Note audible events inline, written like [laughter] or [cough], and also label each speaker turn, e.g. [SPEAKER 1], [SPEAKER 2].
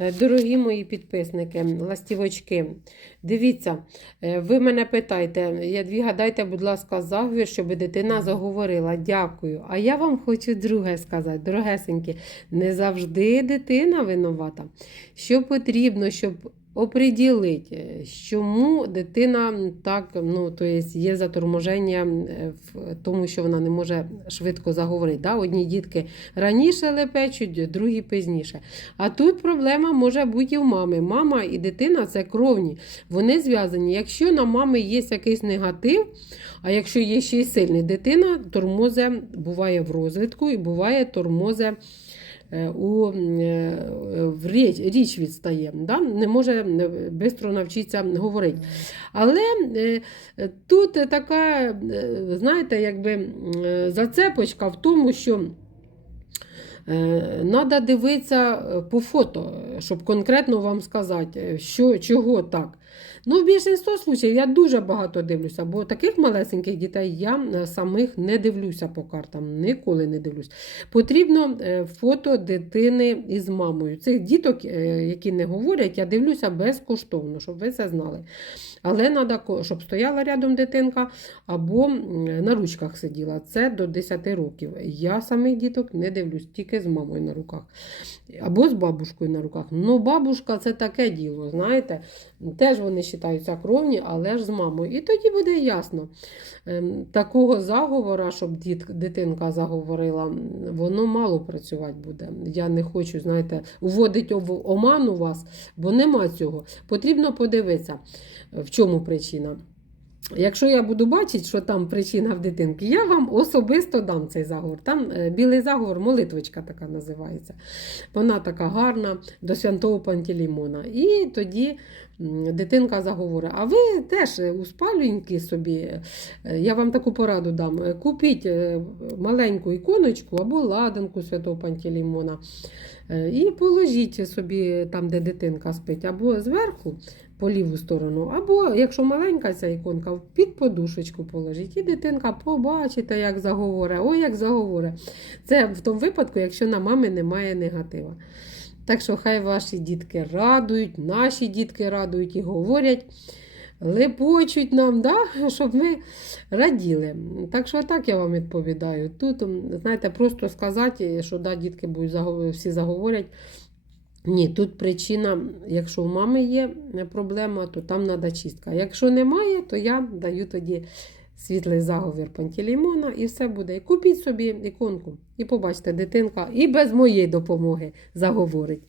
[SPEAKER 1] Е, Дорогі мої підписники, ластівочки, дивіться, е, ви мене питаєте, дві гадайте, будь ласка, заговір, щоб дитина заговорила. Дякую. А я вам хочу друге сказати, дорогесенькі, не завжди дитина винувата. Що потрібно, щоб оприділити, чому дитина так, ну, то є, є заторможення е, в тому, що вона не може швидко заговорити. Да? Одні дітки раніше лепечуть, другі пізніше. А тут проблема може бути і в мами. Мама і дитина це кровні. Вони зв'язані. Якщо на мами є якийсь негатив, а якщо є ще й сильний, дитина тормозе буває в розвитку і буває тормозе. е, У, е, річ, річ відстає, да? не може швидко навчитися говорити. Але е, тут така, е, знаєте, якби е, зацепочка в тому, що Треба дивитися е, по фото, щоб конкретно вам сказати, е, що, чого так. Ну, в більшості случаїв я дуже багато дивлюся, бо таких малесеньких дітей я е, самих не дивлюся по картам, ніколи не дивлюсь. Потрібно е, фото дитини із мамою. Цих діток, е, які не говорять, я дивлюся безкоштовно, щоб ви це знали. Але треба, щоб стояла рядом дитинка або на ручках сиділа. Це до 10 років. Я самих діток не дивлюсь, з мамою на руках. Або з бабушкою на руках. Ну, бабушка це таке діло, знаєте. Теж вони вважаються кровні, але ж з мамою. І тоді буде ясно. Ем, Такого заговора, щоб дитинка заговорила, воно мало працювати буде. Я не хочу, знаєте, вводити в оману вас, бо нема цього. Потрібно подивитися, в чому причина. Якщо я буду бачити, що там причина в дитинки, я вам особисто дам цей заговор. Там е, білий заговор, молитвочка така називається. Вона така гарна до святого Пантелеймона. І тоді дитинка заговорить. А ви теж е, у спалюньки собі, е, я вам таку пораду дам. Купіть маленьку іконочку або ладанку святого Пантелеймона. Е, І положіть собі там, де дитинка спить, або зверху по ліву сторону, або, якщо маленька ця іконка, під подушечку положіть. І дитинка побачите, як заговоре. Ой, як заговоре. Це в тому випадку, якщо на мами немає негатива. Так що хай ваші дітки радують, наші дітки радують і говорять, лепочуть нам, да? [laughs] щоб ми раділи. Так що так я вам відповідаю. Тут, знаєте, просто сказати, що да, дітки будуть всі заговорять. Ні, тут причина, якщо у мами є проблема, то там треба чистка. Якщо немає, то я даю тоді світлий заговір Пантелеймона і все буде. І купіть собі іконку, і побачите, дитинка і без моєї допомоги заговорить.